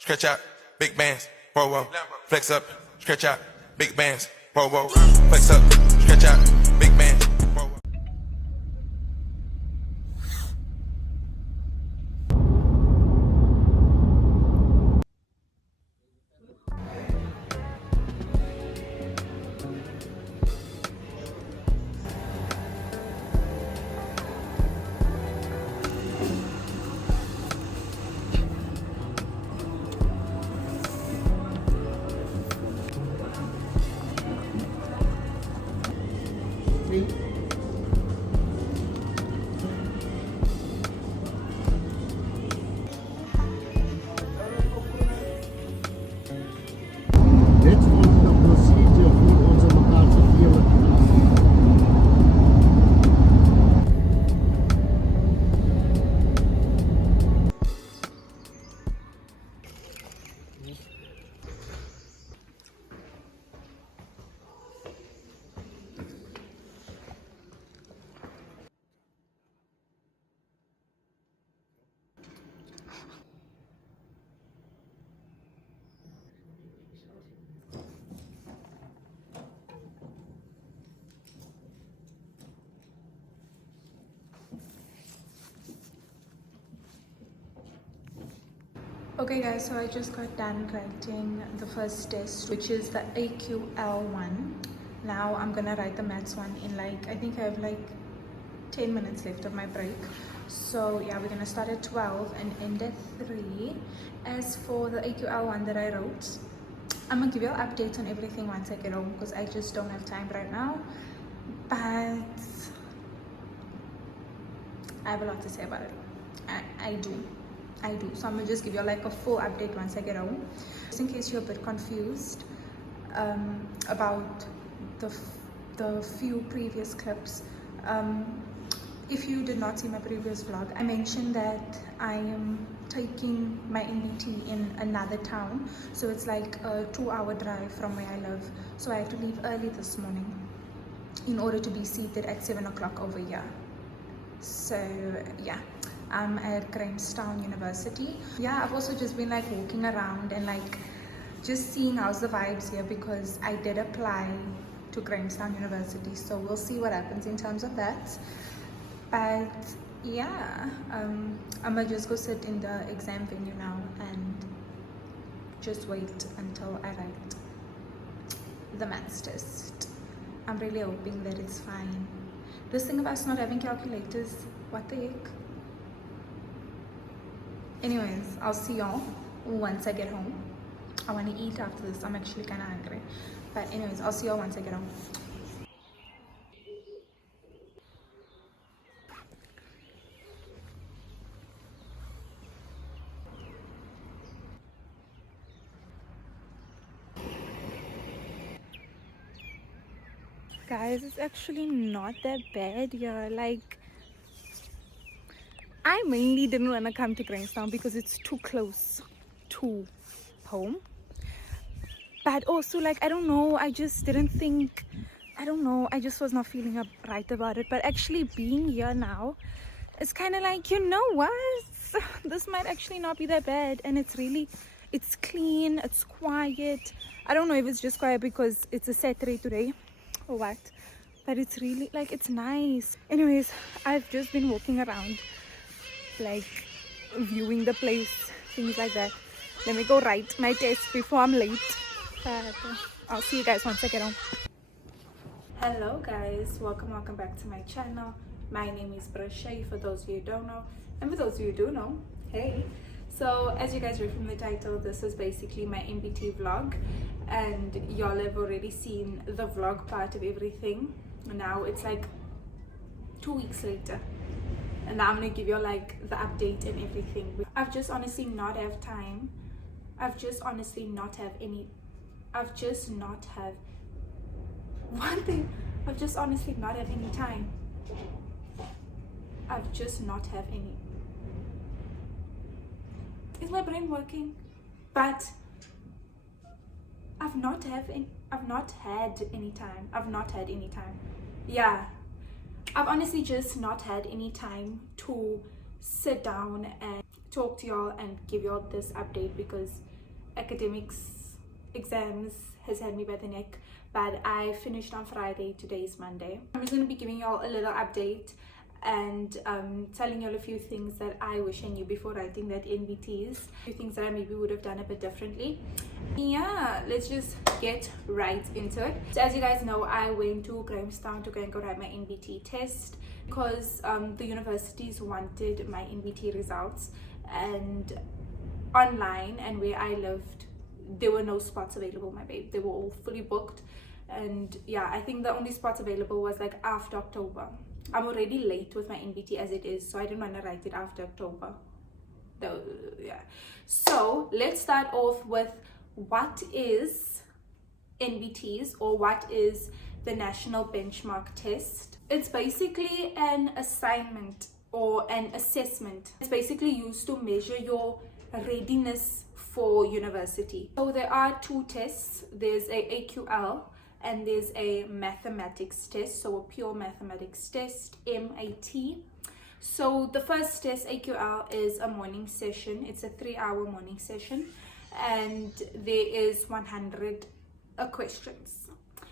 stretch out, big bands, whoa, whoa. Flex up, stretch out, big bands, whoa, whoa. Flex up, stretch out, big bands, whoa, whoa. Let's follow the procedure for also MacArthur Field. Okay guys, so I just got done writing the first test, which is the AQL1. Now I'm gonna write the maths one in like, I think I have like 10 minutes left of my break. So yeah, we're gonna start at 12 and end at 3. As for the AQL1 that I wrote, I'm gonna give you an update on everything once I get home because I just don't have time right now. But I have a lot to say about it. I do. So I'm gonna just give you like a full update once I get home, just in case you're a bit confused about the few previous clips. If you did not see my previous vlog, I mentioned that I am taking my NBT in another town, so it's like a 2-hour drive from where I live. So I have to leave early this morning in order to be seated at 7 o'clock over here. So yeah, I'm at Grahamstown University. Yeah, I've also just been like walking around and like just seeing how's the vibes here, because I did apply to Grahamstown University, so we'll see what happens in terms of that. But yeah, I'm gonna just go sit in the exam venue now and just wait until I write the maths test. I'm really hoping that it's fine. This thing of us not having calculators, what the heck? Anyways, I'll see y'all once I get home. I want to eat after this. I'm actually kind of hungry. But anyways, I'll see y'all once I get home. Guys, it's actually not that bad here. Like, I mainly didn't want to come to Grahamstown because it's too close to home. But also, like, I don't know, I just didn't think, I don't know, I just was not feeling right about it. But actually being here now, it's kind of like, you know what, this might actually not be that bad. And it's really, it's clean, it's quiet. I don't know if it's just quiet because it's a Saturday today or what, but it's really like, it's nice. Anyways, I've just been walking around, like viewing the place, things like that. Let me go write my test before I'm late. But I'll see you guys once I get home. Hello guys, welcome back to my channel. My name is Brashay, for those of you who don't know, and for those of you who do know, hey. So as you guys read from the title, this is basically my NBT vlog, and y'all have already seen the vlog part of everything. Now it's like 2 weeks later, and now I'm gonna give you like the update and everything. I've just honestly not have time. I've just honestly not have any time. I've just honestly not have any. Is my brain working? But I've not had any time. Yeah, I've honestly just not had any time to sit down and talk to y'all and give y'all this update because academics exams has had me by the neck. But I finished on Friday. Today is Monday. I'm just going to be giving y'all a little update and telling y'all a few things that I wish I knew before writing that NBTs, a few things that I maybe would have done a bit differently. Yeah, let's just get right into it. So as you guys know, I went to Grahamstown to go and write my NBT test because the universities wanted my NBT results, and online and where I lived there were no spots available, my babe. They were all fully booked, and yeah, I think the only spots available was like after October. I'm already late with my NBT as it is, so I didn't want to write it after October though. Yeah, so let's start off with what is NBTs, or what is the National Benchmark Test. It's basically an assignment or an assessment. It's basically used to measure your readiness for university. So there are two tests. There's a AQL and there's a mathematics test, so a pure mathematics test, MAT. So the first test, AQL, is a morning session. It's a 3-hour morning session, and there is 100 questions.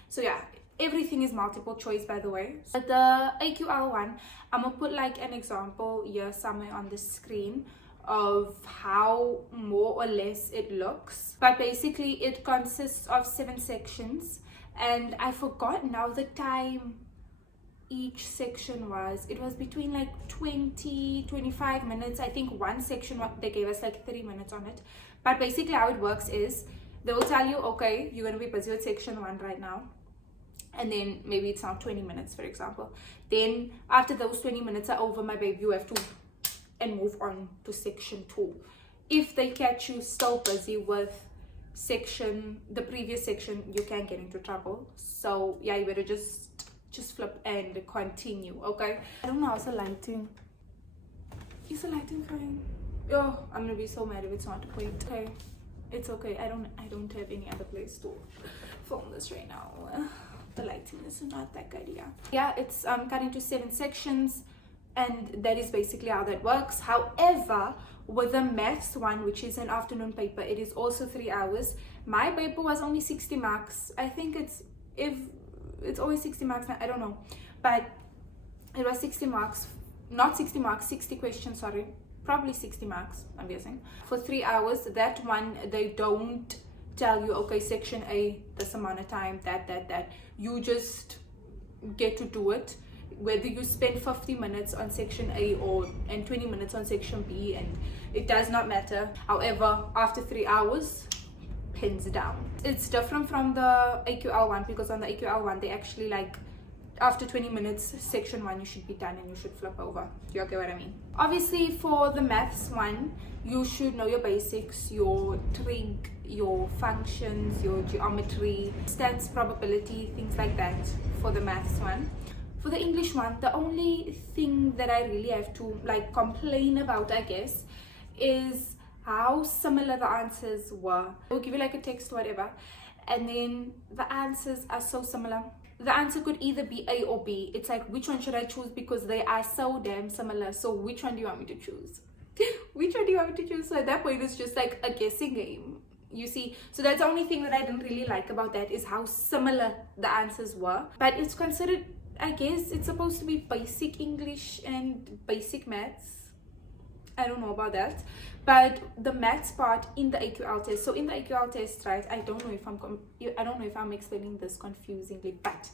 So yeah, everything is multiple choice, by the way. But the AQL one, I'm gonna put like an example here somewhere on the screen of how more or less it looks. But basically it consists of 7 sections, and I forgot now the time each section was. It was between like 20-25 minutes. I think one section they gave us like 30 minutes on it. But basically how it works is they will tell you, okay, you're going to be busy with section 1 right now, and then maybe it's now 20 minutes, for example. Then after those 20 minutes are over, my babe, you have to and move on to section 2. If they catch you still busy with the previous section, you can get into trouble. So yeah, you better just flip and continue, okay? I don't know how's the lighting. Is the lighting fine? Oh, I'm gonna be so mad if it's not. Wait, okay, it's okay. I don't have any other place to film this right now. The lighting is not that good. Yeah, it's cut into 7 sections, and that is basically how that works. However, with the maths one, which is an afternoon paper, it is also 3 hours. My paper was only 60 marks. I think it's always 60 marks now, I don't know, but it was 60 marks, not 60 marks, 60 questions, sorry, probably 60 marks, I'm guessing, for 3 hours. That one, they don't tell you, okay, section A, this amount of time, that you just get to do it, whether you spend 50 minutes on section A and 20 minutes on section B, and it does not matter. However, after 3 hours, pins down. It's different from the AQL one, because on the AQL one they actually like after 20 minutes section 1 you should be done and you should flip over. Do you get what I mean? Obviously for the maths one, you should know your basics, your trig, your functions, your geometry, stats, probability, things like that for the maths one. For the English one, the only thing that I really have to like complain about, I guess, is how similar the answers were. We'll give you like a text, whatever, and then the answers are so similar. The answer could either be A or B. It's like, which one should I choose, because they are so damn similar. So which one do you want me to choose? Which one do you want me to choose? So at that point it's just like a guessing game, you see. So that's the only thing that I didn't really like about that, is how similar the answers were. But it's considered, I guess it's supposed to be basic English and basic maths. I don't know about that. But the maths part in the AQL test, so in the AQL test, right, I don't know if I'm explaining this confusingly, but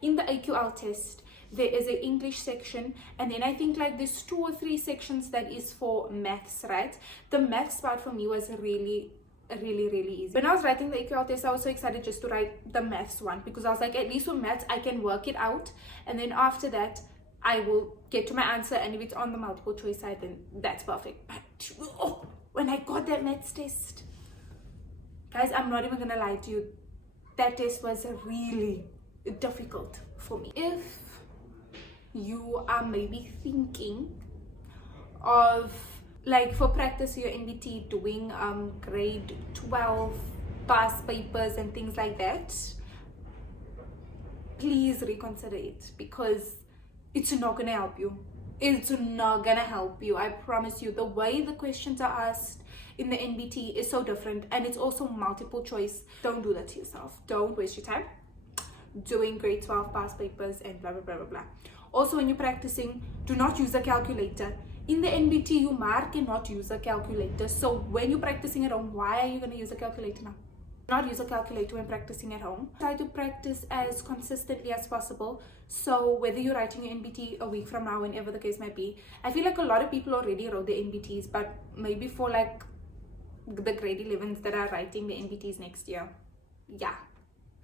in the AQL test there is an English section, and then I think like there's 2 or 3 sections that is for maths, right? The maths part for me was really easy. When I was writing the AQL test, I was so excited just to write the maths one, because I was like, at least with maths I can work it out, and then after that I will get to my answer, and if it's on the multiple choice side, then that's perfect. But when I got that maths test, guys, I'm not even gonna lie to you, that test was really difficult for me. If you are maybe thinking of, like, for practice your NBT, doing grade 12 past papers and things like that, please reconsider it, because it's not gonna help you. it's not gonna help you. I promise you. The way the questions are asked in the NBT is so different, and it's also multiple choice. Don't do that to yourself. Don't waste your time doing grade 12 past papers and blah blah blah blah blah. Also, when you're practicing, do not use a calculator. In the NBT, you cannot use a calculator. So when you're practicing at home, why are you going to use a calculator now? Not use a calculator when practicing at home. Try to practice as consistently as possible. So whether you're writing your NBT a week from now, whenever the case might be, I feel like a lot of people already wrote the NBTs, but maybe for like the grade 11s that are writing the NBTs next year, yeah.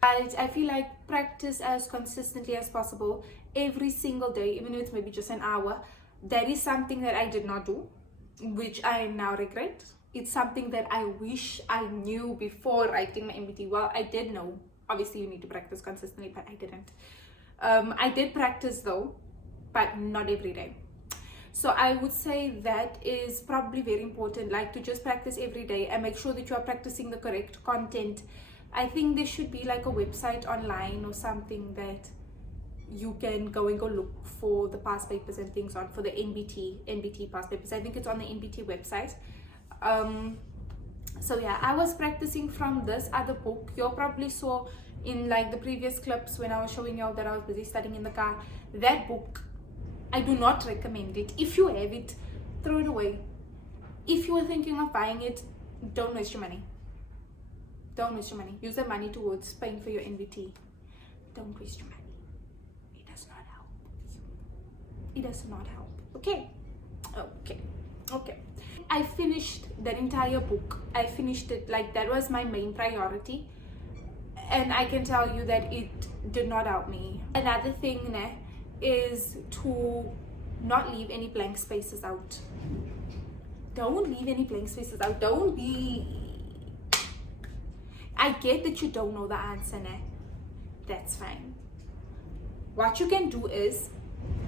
But I feel like practice as consistently as possible every single day, even if it's maybe just an hour. That is something that I did not do, which I now regret. It's something that I wish I knew before writing my NBT. Well, I did know. Obviously, you need to practice consistently, but I didn't. I did practice though, but not every day. So I would say that is probably very important, like to just practice every day and make sure that you are practicing the correct content. I think there should be like a website online or something that you can go look for the past papers and things on, for the NBT past papers. I think it's on the NBT website. So yeah, I was practicing from this other book. You probably saw in like the previous clips when I was showing you all that I was busy studying in the car. That book, I do not recommend it. If you have it, throw it away. If you are thinking of buying it, don't waste your money. Don't waste your money. Use that money towards paying for your NBT. Don't waste your money. It does not help you. It does not help. Okay? Okay. I finished that entire book. I finished it. Like, that was my main priority. And I can tell you that it did not help me. Another thing is to not leave any blank spaces out. Don't leave any blank spaces out. Don't be... I get that you don't know the answer, that's fine. What you can do is,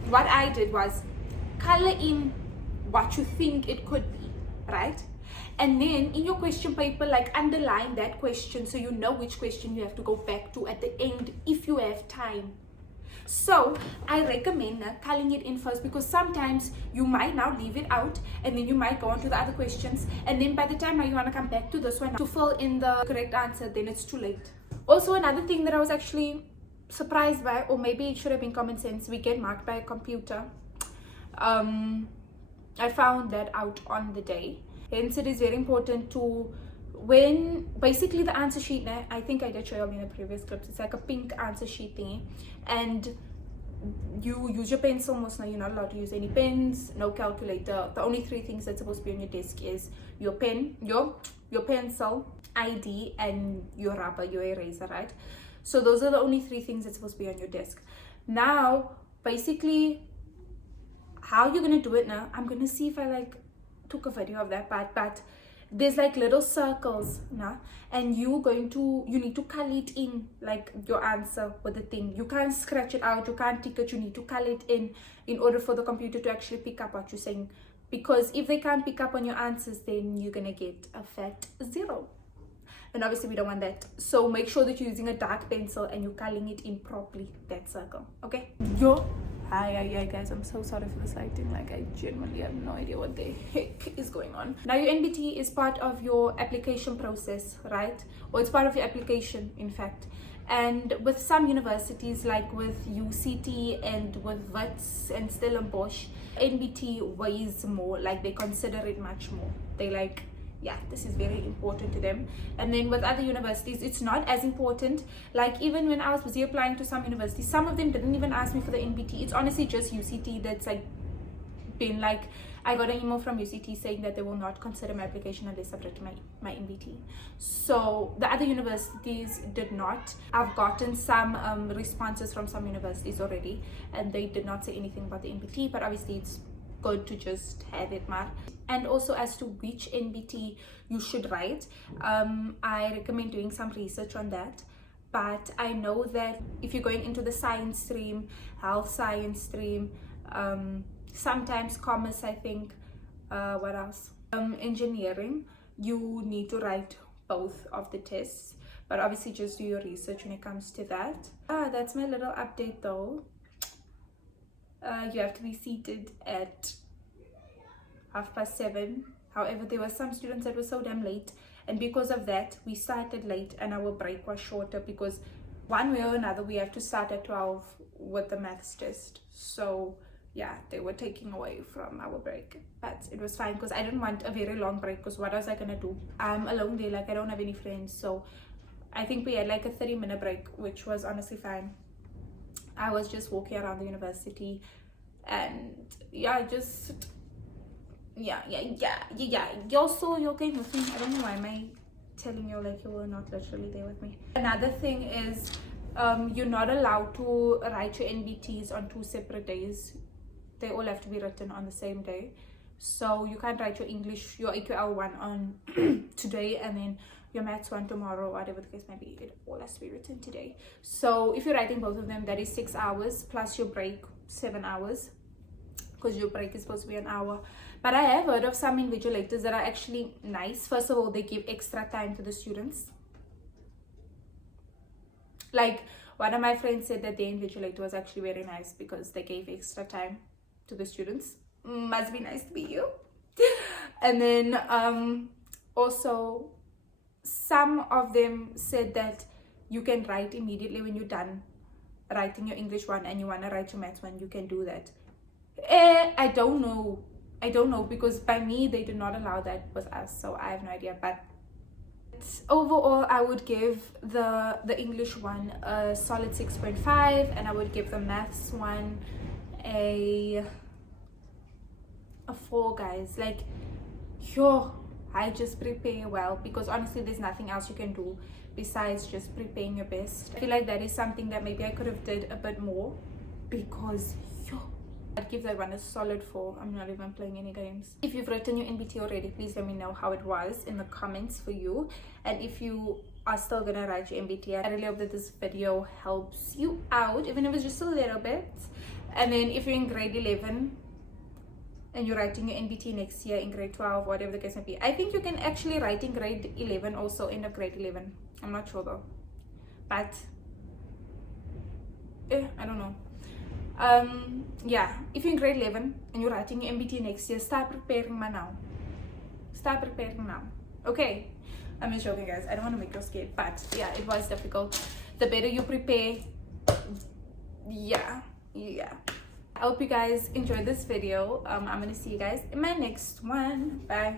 what I did was color in what you think it could be, right? And then in your question paper, like underline that question so you know which question you have to go back to at the end if you have time. So I recommend coloring it in first, because sometimes you might now leave it out and then you might go on to the other questions, and then by the time you want to come back to this one to fill in the correct answer, then it's too late. Also, another thing that I was actually surprised by, or maybe it should have been common sense, we get marked by a computer. I found that out on the day. Hence it is very important to, when basically the answer sheet, I think I did show you in the previous clips, it's like a pink answer sheet thingy, and you use your pencil. Most now you're not allowed to use any pens, no calculator. The only three things that's supposed to be on your desk is your pen, your pencil, ID, and your rubber, your eraser, right? So those are the only three things that's supposed to be on your desk. Now basically how you're gonna do it now, I'm gonna see if I like took a video of that part, but there's like little circles now, and you need to color it in, like your answer with the thing. You can't scratch it out, you can't tick it, you need to color it in order for the computer to actually pick up what you're saying, because if they can't pick up on your answers, then you're gonna get a fat 0, and obviously we don't want that. So make sure that you're using a dark pencil and you're coloring it in properly, that circle. Okay, Hi guys, I'm so sorry for the sighting. Like, I genuinely have no idea what the heck is going on. Now your NBT is part of your application process, right? Or it's part of your application, in fact. And with some universities, like with UCT and with WITS and Stellenbosch, NBT weighs more, like they consider it much more. They like, yeah, this is very important to them. And then with other universities, it's not as important. Like, even when I was busy applying to some universities, some of them didn't even ask me for the NBT. It's honestly just UCT that's like been like, I got an email from UCT saying that they will not consider my application unless I've written my NBT. So the other universities did not. I've gotten some responses from some universities already, and they did not say anything about the NBT, but obviously it's good to just have it marked. And also as to which NBT you should write, I recommend doing some research on that. But I know that if you're going into the science stream, health science stream, sometimes commerce, I think, what else, engineering, you need to write both of the tests. But obviously just do your research when it comes to that. That's my little update though. you have to be seated at 7:30. However, there were some students that were so damn late, and because of that we started late and our break was shorter, because one way or another we have to start at 12 with the maths test. So yeah, they were taking away from our break, but it was fine because I didn't want a very long break, because what was I gonna do? I'm alone there, like I don't have any friends. So I think we had like a 30-minute break, which was honestly fine. I was just walking around the university, and yeah, you're okay with me. I don't know why am I telling you like you were not literally there with me. Another thing is you're not allowed to write your NBTs on 2 separate days. They all have to be written on the same day. So you can't write your English, your AQL one on today and then your maths one tomorrow, whatever the case may be. It all has to be written today. So if you're writing both of them, that is 6 hours plus your break 7 hours, because your break is supposed to be an hour. But I have heard of some invigilators that are actually nice. First of all, they give extra time to the students. Like one of my friends said that the invigilator was actually very nice because they gave extra time to the students. Must be nice to be you. And then also some of them said that you can write immediately when you're done writing your English one and you want to write your maths one, you can do that. I don't know, because by me they did not allow that with us, so I have no idea. But overall I would give the English one a solid 6.5, and I would give the maths one a 4, guys. Like, yo, I just prepare well, because honestly there's nothing else you can do besides just preparing your best. I feel like that is something that maybe I could have did a bit more, because yo, I'd give that one a solid 4. I'm not even playing any games. If you've written your NBT already, please let me know how it was in the comments for you. And if you are still gonna write your NBT, I really hope that this video helps you out, even if it's just a little bit. And then if you're in grade 11 and you're writing your NBT next year in grade 12, whatever the case may be, I think you can actually write in grade 11 also, end of grade 11. I'm not sure though, but I don't know. Yeah, if you're in grade 11 and you're writing your MBT next year, start preparing now. Start preparing now. Okay, I'm just joking, guys. I don't want to make you scared, but yeah, it was difficult. The better you prepare, yeah. I hope you guys enjoyed this video. I'm gonna see you guys in my next one. Bye.